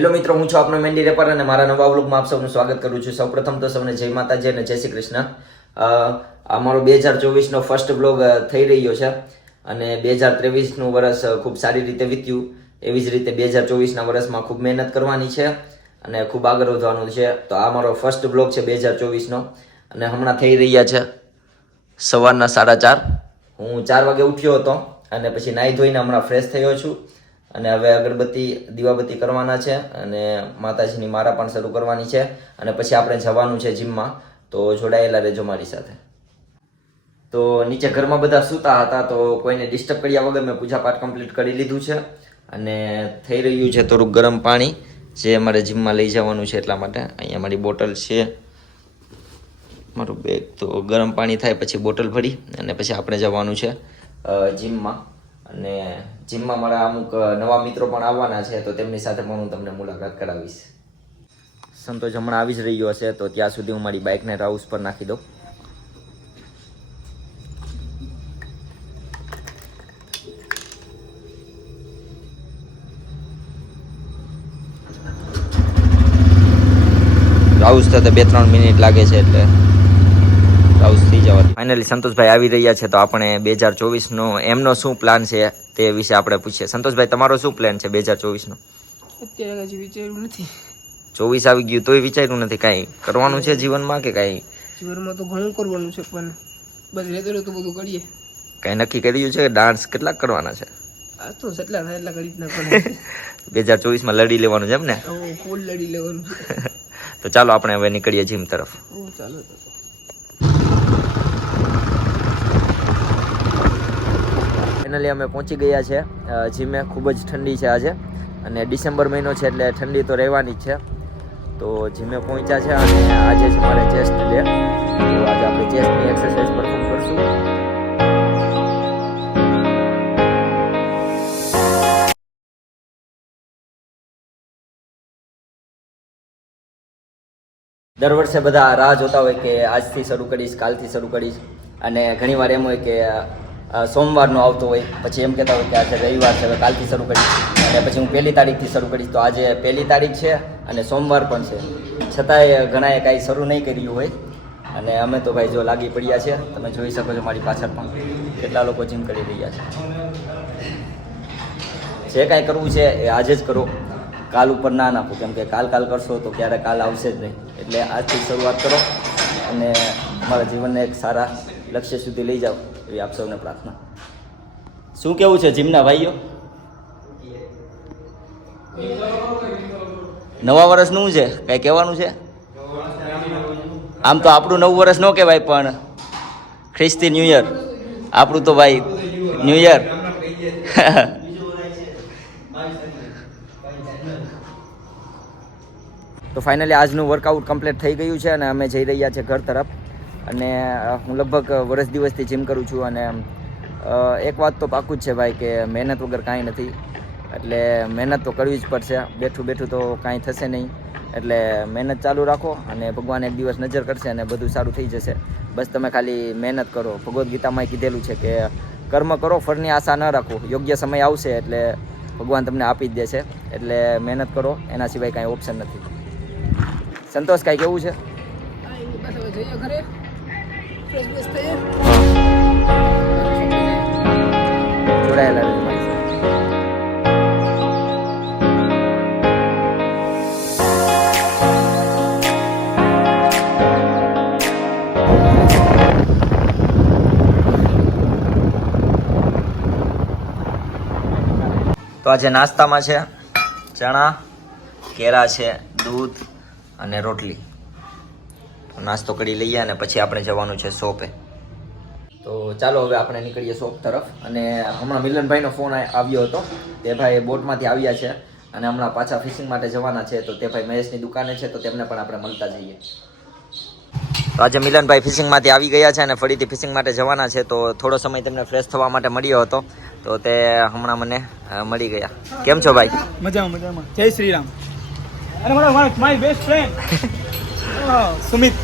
Hello મિત્રો, હું છું આપનો મેન્ડી રેપર અને મારા નવા વ્લોગમાં આપ સૌનું સ્વાગત કરું છું. સૌપ્રથમ તો સૌને જય માતાજી અને જય શ્રી કૃષ્ણ. આ મારો 2024નો ફર્સ્ટ વ્લોગ થઈ રહ્યો છે અને 2023નું વર્ષ ખૂબ સારી રીતે વીત્યું. એવી જ રીતે 2024ના વર્ષમાં ખૂબ મહેનત કરવાની છે અને ખૂબ આગળ વધવાનું છે. તો આ મારો ફર્સ્ટ વ્લોગ છે 2024નો અને હમણાં થઈ રહ્યા છે સવારના 4:30. હું 4 વાગે ઉઠ્યો હતો અને પછી નાહી ધોઈને હમણાં ફ્રેશ થયો છું અને હવે અગરબત્તી દીવાબત્તી કરવાના છે અને માતાજીની માળા પણ શરૂ કરવાની છે અને પછી આપણે જવાનું છે જીમમાં. તો જોડાયેલા રહેજો મારી સાથે. તો નીચે ઘરમાં બધા સૂતા હતા તો કોઈને ડિસ્ટર્બ કર્યા વગર મેં પૂજાપાઠ કમ્પ્લીટ કરી લીધું છે અને થઈ રહ્યું છે થોડુંક ગરમ પાણી જે અમારે જીમમાં લઈ જવાનું છે એટલા માટે. અહીંયા મારી બોટલ છે, મારું બેગ. તો ગરમ પાણી થાય પછી બોટલ ભરી અને પછી આપણે જવાનું છે જીમમાં. અને જીમમાં મારા અમુક નવા મિત્રો પણ આવવાના છે તો તેમની સાથે પણ હું તમને મુલાકાત કરાવીશ. સંતોષ હમણાં આવી જ રહ્યો હશે તો ત્યાં સુધી હું મારી બાઇકને રાઉસ પર નાખી દઉં. રાઉસ થતા 2-3 મિનિટ લાગે છે એટલે રાઉસ થઈ જવા. ફાઇનલી સંતોષભાઈ આવી રહ્યા છે તો આપણે 2024નો એમનો શું પ્લાન છે તે વિશે આપણે પૂછીએ. સંતોષભાઈ, તમારો શું પ્લાન છે 2024નો? અત્યારે હજી વિચાર્યું નથી. 24 આવી ગયું તોય વિચાર્યું નથી? કાંઈ કરવાનું છે જીવનમાં કે કાંઈ? જીવનમાં તો ઘણું કરવાનું છે પણ બસ રહેતો રહેતો બધું કરીએ. કાંઈ નક્કી કર્યું છે? ડાન્સ કેટલાક કરવાના છે? આ તો જેટલા થાય એટલા કરી જ નાખવાના. 2024માં લડી લેવાનું છે એમ ને? ફૂલ લડી લેવાનું છે. તો ચાલો આપણે હવે નીકળીએ જીમ તરફ. ચાલો. ફાઇનલી અમે પહોંચી ગયા છે જીમે. ખૂબ જ ઠંડી છે આજે અને ડિસેમ્બર મહિનો છે એટલે ઠંડી તો રહેવાની જ છે. તો જીમે પહોંચ્યા છે અને આજે છે મારે ચેસ્ટ ડે. તો આજે આપણે ચેસ્ટની એક્સરસાઇઝ પરફોર્મ કરશું. દર વર્ષે બધા રાહ જોતા હોય કે આજથી શરૂ કરીશ, કાલથી શરૂ કરીશ, અને ઘણીવાર એમ હોય કે સોમવારનો આવતો હોય પછી એમ કહેતા હોય કે આજે રવિવાર છે હવે કાલથી શરૂ કરીશ અને પછી હું 1લી તારીખથી શરૂ કરીશ. તો આજે 1લી તારીખ છે અને સોમવાર પણ છે છતાંય ઘણાએ કાંઈ શરૂ નહીં કર્યું હોય અને અમે તો ભાઈ જો લાગી પડ્યા છે. તમે જોઈ શકો છો મારી પાછળ પણ કેટલા લોકો જીમ કરી રહ્યા છે. જે કાંઈ કરવું છે એ આજે જ કરો, કાલ ઉપર ના નાખો, કેમ કે કાલ કરશો તો ક્યારે કાલ આવશે જ નહીં. એટલે આજથી શરૂઆત કરો અને તમારા જીવનને એક સારા લક્ષ્ય સુધી લઈ જાઓ એવી આપ સૌને પ્રાર્થના. શું કેવું છે જીમના ભાઈઓ? નવા વર્ષનું છે કાંઈ કહેવાનું છે? આમ તો આપણું નવું વર્ષ ન કહેવાય પણ ખ્રિસ્તી ન્યૂ યર આપણું તો ભાઈ ન્યૂ યર. તો ફાઇનલી આજનું વર્કઆઉટ કમ્પ્લીટ થઈ ગયું છે અને અમે જઈ રહ્યા છીએ ઘર તરફ. અને હું લગભગ વર્ષ દિવસથી જીમ કરું છું અને એક વાત તો પાક્કું જ છે ભાઈ કે મહેનત વગર કાંઈ નથી. એટલે મહેનત તો કરવી જ પડશે. બેઠું બેઠું તો કાંઈ થશે નહીં. એટલે મહેનત ચાલુ રાખો અને ભગવાન એક દિવસ નજર કરશે અને બધું સારું થઈ જશે. બસ તમે ખાલી મહેનત કરો. ભગવદ્ ગીતામાં કીધેલું છે કે કર્મ કરો, ફળની આશા ન રાખો. યોગ્ય સમય આવશે એટલે ભગવાન તમને આપી જ દેશે. એટલે મહેનત કરો, એના સિવાય કાંઈ ઓપ્શન નથી. સંતોષ, કાંઈ કેવું છે? જોડાયેલા રહેજો મારી સાથે. તો આજે નાસ્તામાં છે ચણા, કેળા છે, દૂધ અને રોટલી. નાસ્તો કરી લઈએ અને પછી આપણે જવાનું છે શોપે. તો ચાલો હવે આપણે નીકળીએ શોપ તરફ. અને હમણાં મિલનભાઈનો ફોન આવ્યો હતો. તે ભાઈ બોટમાંથી આવ્યા છે અને હમણાં પાછા ફિશિંગ માટે જવાના છે. તો તે ભાઈ મહેશની દુકાને છે તો તેમને પણ આપણે મળતા જઈએ. તો આજે મિલનભાઈ ફિશિંગમાંથી આવી ગયા છે અને ફરીથી ફિશિંગ માટે જવાના છે. તો થોડો સમય તેમને ફ્રેશ થવા માટે મળ્યો હતો તો તે હમણાં મને મળી ગયા. કેમ છો ભાઈ? મજામાં. જય શ્રી રામ. અને માય બેસ્ટ ફ્રેન્ડ સુમિત.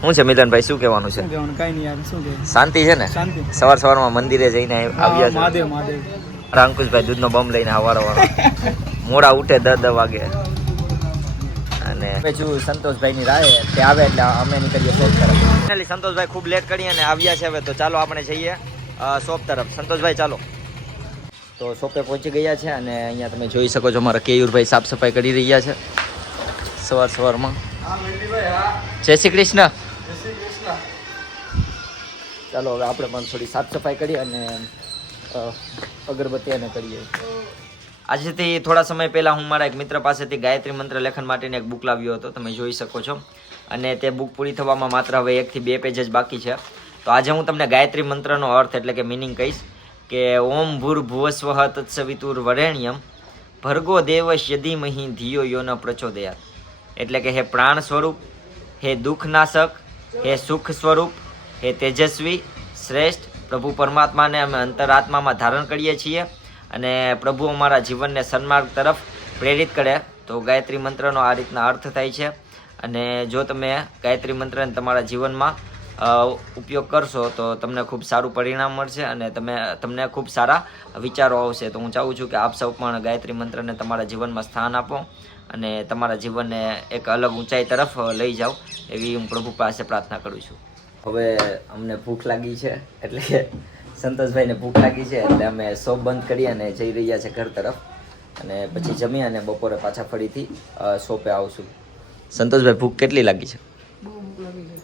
શું છે મિલનભાઈ, શું કહેવાનું છે? કઈ નહીં યાર, શું કે શાંતિ છે ને? શાંતિ. સવારમાં મંદિરે જઈને આવ્યા છે. મહાદેવ અંકુશભાઈ દૂધનો બમ લઈને હવારો મોડા ઉઠે 10 વાગે અને છું સંતોષભાઈની રાહે તે આવે એટલે અમે નીકળીએ શોપ તરફ. ફાઇનલી સંતોષભાઈ ખૂબ લેટ કરી અને આવ્યા છે હવે, તો ચાલો આપણે જઈએ શોપ તરફ. સંતોષભાઈ ચાલો. તો શોપે પહોંચી ગયા છે અને અહીંયા તમે જોઈ શકો છો મારા કેયુરભાઈ સાફ સફાઈ કરી રહ્યા છે સવારમાં. જય શ્રી કૃષ્ણ. ચાલો હવે આપણે પણ થોડી સાફ સફાઈ કરીએ અને અગરબત્તી અને કરીએ. આજથી થોડા સમય પહેલાં હું મારા એક મિત્ર પાસેથી ગાયત્રી મંત્ર લેખન માટેની એક બુક લાવ્યો હતો, તમે જોઈ શકો છો. અને તે બુક પૂરી થવામાં માત્ર હવે 1 થી 2 પેજ જ બાકી છે. તો આજે હું તમને ગાયત્રી મંત્રનો અર્થ એટલે કે મિનિંગ કહીશ કે ઓમ ભૂર્ભુવસ્વઃ તત્સવિતુર વરેણ્યમ ભર્ગો દેવસ્ય ધીમહિ ધિયો યો ન પ્રચોદયાત. એટલે કે હે પ્રાણ સ્વરૂપ, હે દુઃખનાશક, હે સુખ સ્વરૂપ, હે તેજસ્વી શ્રેષ્ઠ પ્રભુ પરમાત્માને અમે અંતરાત્મામાં ધારણ કરીએ છીએ અને પ્રભુ અમારા જીવનને સન્માર્ગ તરફ પ્રેરિત કરે. તો ગાયત્રી મંત્રનો આ રીતના અર્થ થાય છે. અને જો તમે ગાયત્રી મંત્રને તમારા જીવનમાં ઉપયોગ કરશો તો તમને ખૂબ સારું પરિણામ મળશે અને તમને ખૂબ સારા વિચારો આવશે. તો હું ચાહું છું કે આપ સૌ પણ ગાયત્રી મંત્રને તમારા જીવનમાં સ્થાન આપો અને તમારા જીવનને એક અલગ ઊંચાઈ તરફ લઈ જાઓ એવી હું પ્રભુ પાસે પ્રાર્થના કરું છું. હવે અમને ભૂખ લાગી છે એટલે કે સંતોષભાઈને ભૂખ લાગી છે એટલે અમે શોપ બંધ કરી અને જઈ રહ્યા છે ઘર તરફ અને પછી જમી અને બપોરે પાછા ફરીથી શોપે આવશું. સંતોષભાઈ ભૂખ કેટલી લાગી છે? બહુ ભૂખ લાગી છે.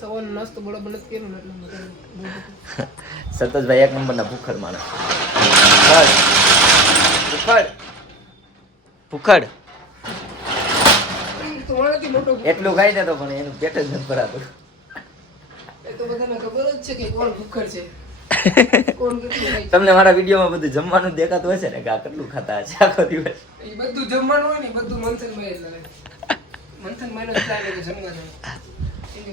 સવારનો નાસ્તો બરાબર નથી કર્યો ને એટલે મને સંતોષભાઈ એક નંબરના ભૂખડ માણસ. ભૂખડ તો મારાથી મોટો એટલું ખાઈ ને તો પણ એનું પેટ જ નથી ભરાતું. એ તો બધાને ખબર જ છે કે કોણ ભૂખડ છે, કોણ કેટલું ખાય છે. તમને મારા વિડીયોમાં બધું જમવાનું દેખાતું હશે ને કે આ કેટલું ખાતા હશે આખો દિવસ. એ બધું જમવાનું હોય ને બધું મંથનભાઈ જ લાવે. મંથનભાઈનો જ પ્લાન એટલે જમવા જાય.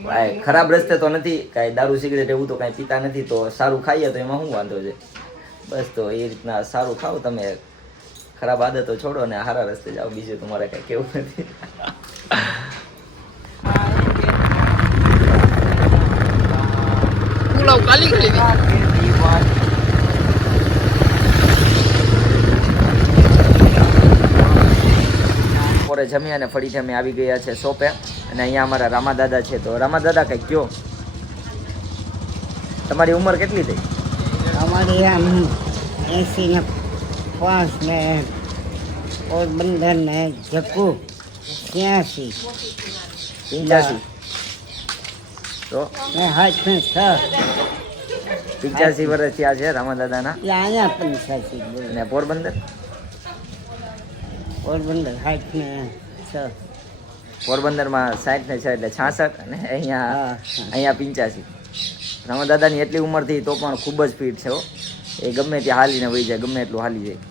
ભાઈ ખરાબ રસ્તે તો નથી કાંઈ દારૂ સિગરેટ એવું તો કાંઈ પીતા નથી, તો સારું ખાઈએ તો એમાં શું વાંધો છે? બસ તો એ રીતના સારું ખાઓ તમે, ખરાબ આદતો છોડો અને સારા રસ્તે જાઓ, બીજું તમારે કાંઈ કેવું નથી. પુલાવ કાલી કરી દીધી. બપોરે જમી અને ફરીથી અમે આવી ગયા છે શોપે અને અહીંયા અમારા રામાદાદા છે. તો રામાદાદા કંઈક કયો, તમારી ઉંમર કેટલી થઈ? અમારી આમ 80 ને 5 ને પોરબંદર ને જકુ 83 85. તો ને 6 પંચ્યાસી વર્ષ થયા છે રામાદાદાના. એટલે અહીંયા 85 બોલે. અને પોરબંદર પોરબંદર 60 ને 6. પોરબંદરમાં 60 ને 6 એટલે 66 અને અહીંયા હા. 85. રામાદાદાની એટલી ઉંમર થઈ તો પણ ખૂબ જ ફિટ છે હો. એ ગમે ત્યાં હાલીને વહી જાય, ગમે એટલું હાલી જાય.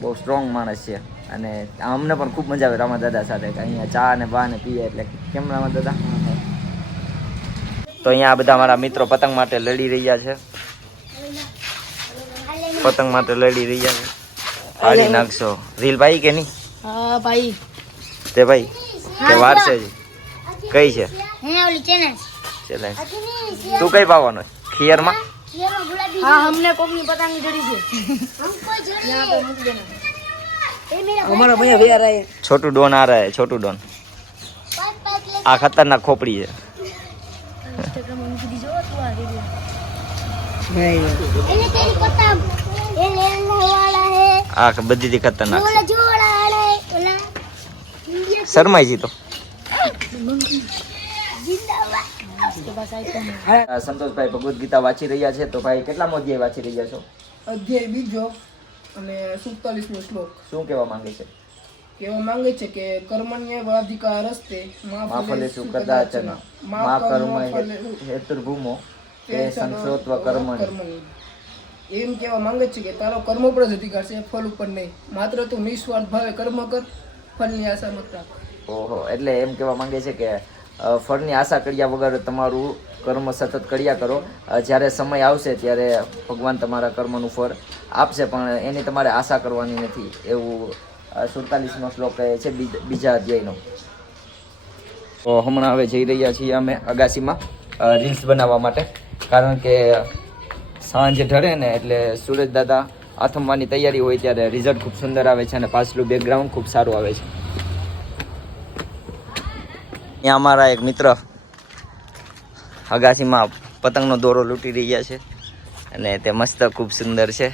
બહુ સ્ટ્રોંગ માણસ છે અને અમને પણ ખૂબ મજા આવે રામાદાદા સાથે. અહીંયા ચા અને બા ને પીએ એટલે કેમ રામાદાદા. તો અહીંયા આ બધા મારા મિત્રો પતંગ માટે લડી રહ્યા છે, પતંગ માટે લડી રહ્યા છે. પાડી નાખશો રીલ ભાઈ કે નહીં? હા ભાઈ. તે ભાઈ કે વાર છે હજી? કઈ છે હે ઓલી ચેનલ? ચેલેન્જ? તું કઈ પાવાનો ખીયરમાં? હા हमने કોકની પતંગ જડી છે. यहाँ पे મૂકી દેना. અમારો ભૈયા ભૈયા રહે. છોટું ડોન આ રહે, છોટું ડોન. આ ખતરનાક ખોપડી છે. Instagram માં મૂકી દીજો તું આ video. નહીં એને તેરી પતંગ એ લેને વાળા હે. આ બધી ખતરનાક છે. ઓલા જોડા આડા હે ઓલા શરમાઈજી તો જિંદાબાદ. उसके पास आइटम સંતોષભાઈ ભગવદ્ ગીતા વાંચી રહ્યા છે. તો ભાઈ કેટલા અધ્યાય વાંચી રહ્યા છો? અધ્યાય બીજો અને 47મો શ્લોક. શું કહેવા માંગે છે? કહેવા માંગે છે કે કર્મણ્ય વાધિકારસ્તે મા ફલેષુ કદાચન મા કર્મ હેતુર્ભૂમો તે સંસોત્વ કર્મણિ. એમ કહેવા માંગે છે કે તારો કર્મ પર જ અધિકાર છે, ફળ ઉપર નહીં. માત્ર તું નિસ્વાર્થ ભાવે કર્મ કર, ફળની આશા મત રાખ. ઓહો, એટલે એમ કહેવા માંગે છે કે ફળની આશા કર્યા વગર તમારું કર્મ સતત કર્યા કરો. જ્યારે સમય આવશે ત્યારે ભગવાન તમારા કર્મનું ફળ આપશે, પણ એની તમારે આશા કરવાની નથી. એવું 47મો શ્લોક કહે છે બીજા અધ્યાયનો. તો હમણાં હવે જઈ રહ્યા છીએ અમે અગાસીમાં રીલ્સ બનાવવા માટે, કારણ કે સાંજ ઢળે ને એટલે સુરજ દાદા આથમવાની તૈયારી હોય ત્યારે રિઝલ્ટ ખૂબ સુંદર આવે છે અને પાછલું બેકગ્રાઉન્ડ ખૂબ સારું આવે છે. અહીંયા અમારા એક મિત્ર અગાસીમાં પતંગનો દોરો લૂંટી રહ્યા છે અને તે મસ્ત ખૂબ સુંદર છે.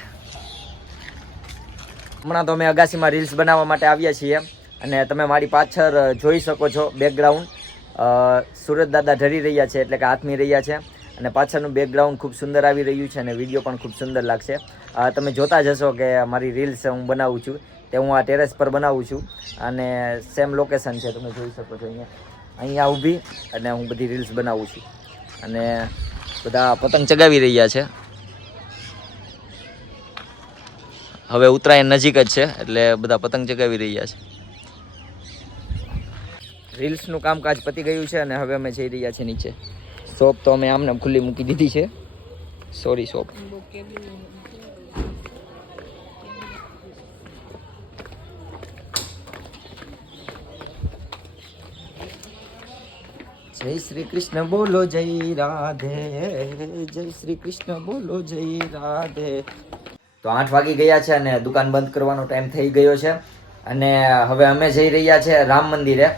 હમણાં તો અમે અગાસીમાં રીલ્સ બનાવવા માટે આવ્યા છીએ અને તમે મારી પાછળ જોઈ શકો છો બેકગ્રાઉન્ડ. સુરત દાદા ઢરી રહ્યા છે એટલે કે આથમી રહ્યા છે અને પાછળનું બેકગ્રાઉન્ડ ખૂબ સુંદર આવી રહ્યું છે અને વિડીયો પણ ખૂબ સુંદર લાગશે. તમે જોતા જશો કે મારી રીલ્સ હું બનાવું છું તે હું આ ટેરેસ પર બનાવું છું અને સેમ લોકેશન છે તમે જોઈ શકો છો. અહીંયા ઊભી અને હું બધી રીલ્સ બનાવું છું અને બધા પતંગ ચગાવી રહ્યા છે. હવે ઉત્તરાયણ નજીક જ છે એટલે બધા પતંગ ચગાવી રહ્યા છે. રીલ્સનું કામકાજ પતી ગયું છે અને હવે અમે જઈ રહ્યા છીએ નીચે. શોપ તો અમે આમને ખુલ્લી મૂકી દીધી છે. Sorry shop. જય શ્રી કૃષ્ણ બોલો જય રાધે, જય શ્રી કૃષ્ણ બોલો જય રાધે. તો 8 વાગી ગયા છે અને દુકાન બંધ કરવાનો ટાઈમ થઈ ગયો છે અને હવે અમે જઈ રહ્યા છે રામ મંદિરે.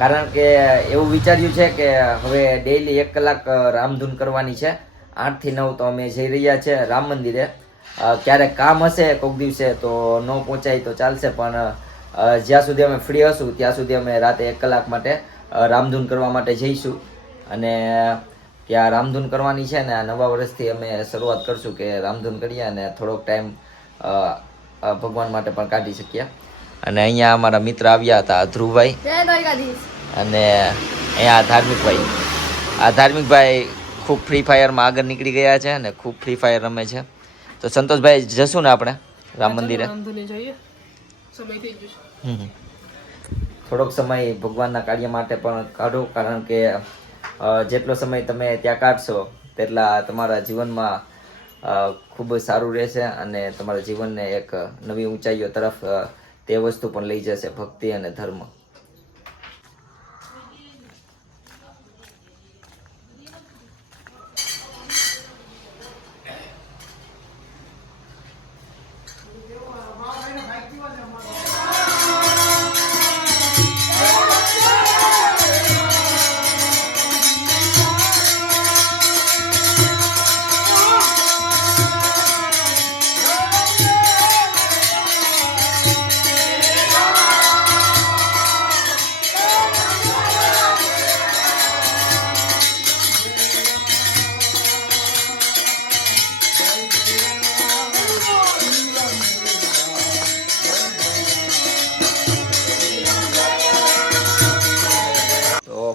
કારણ કે એવું વિચાર્યું છે કે હવે ડેઈલી 1 કલાક રામધૂન કરવાની છે. 8 થી 9 તો અમે જઈ રહ્યા છે રામ મંદિરે. ક્યારેક કામ હશે કોઈક દિવસે તો ન પહોંચાય તો ચાલશે, પણ જ્યાં સુધી અમે ફ્રી હશું ત્યાં સુધી અમે રાતે 1 કલાક માટે રામધૂન કરવા માટે જઈશું. અને ત્યાં રામધૂન કરવાની છે ને આ નવા વર્ષથી અમે શરૂઆત કરશું કે રામધૂન કરીએ અને થોડોક ટાઈમ ભગવાન માટે પણ કાઢી શકીએ. અને અહીંયા અમારા મિત્ર આવ્યા હતા ધ્રુવભાઈ અને અહીંયા ધાર્મિકભાઈ. આ ધાર્મિકભાઈ ખૂબ ફ્રી ફાયરમાં આગળ નીકળી ગયા છે અને ખૂબ ફ્રી ફાયર રમે છે. તો સંતોષભાઈ જશું ને આપણે રામ મંદિરે? થોડોક સમય ભગવાનના કાર્ય માટે પણ કાઢો, કારણ કે જેટલો સમય તમે ત્યાં કાઢશો તેટલા તમારા જીવનમાં ખૂબ સારું રહેશે અને તમારા જીવનને એક નવી ઊંચાઈઓ તરફ તે વસ્તુ પણ લઈ જશે, ભક્તિ અને ધર્મ.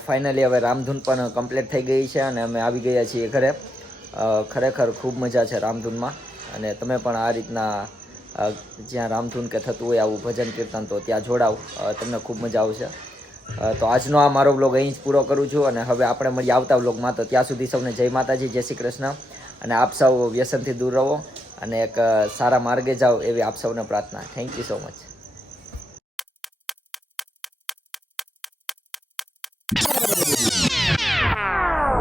ફાઇનલી હવે રામધૂન પણ કમ્પ્લીટ થઈ ગઈ છે અને અમે આવી ગયા છીએ ઘરે. ખરેખર ખૂબ મજા છે રામધૂનમાં અને તમે પણ આ રીતના જ્યાં રામધૂન કે થતું હોય આવું ભજન કીર્તન તો ત્યાં જોડાવ, તમને ખૂબ મજા આવશે. તો આજનો આ મારો વ્લોગ અહીં જ પૂરો કરું છું અને હવે આપણે મળીએ આવતા વ્લોગમાં. તો ત્યાં સુધી સૌને જય માતાજી, જય શ્રી કૃષ્ણ અને આપ સૌ વ્યસનથી દૂર રહો અને એક સારા માર્ગે જાઓ એવી આપ સૌને પ્રાર્થના. Thank you so much.